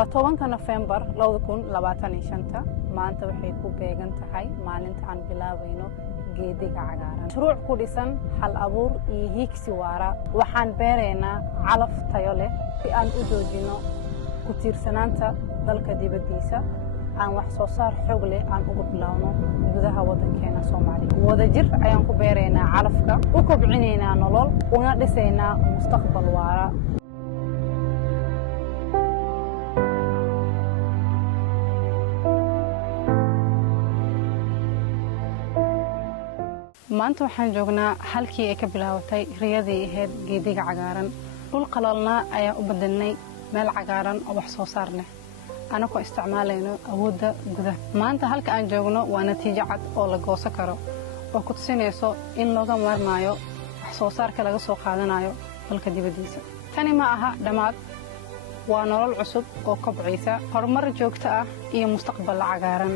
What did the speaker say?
وطبعاً نوفمبر 2025 maanta waxay ku beegan tahay maalinta aan bilaabayno geediga cagaaran shuruuc ku dhisan hal abuur iyo higsi waara waxaan beereynaa calaf tayo leh si aan u joojino ku tiirsanaanta dalka dibaddiisa aan wax soo saar xoog leh aan ugu bilaawno gudaha waddankeena Soomaaliya wadajir ayaan ku beereynaa calafka u kobcineynaa nolol una dhiseynaa mustaqbal waara maanta waxaan joognaa halkii ay ka bilaabatay riyadii ahayd geediga cagaaran dhul qalalna ayaa u bedelnay meel cagaaran oo wax soo saar leh anagoo isticmaalayno awoodda gudaha maanta halka aan joogno waa natiijo cad oo la goosan karo oo ku tusinayso in looga maarmaayo wax soo saarka laga soo qaadanayo dalka dibaddiisa tani ma aha dhammaad waa nolol cusub oo kobcaysa horumar joogto ah iyo mustaqbal cagaaran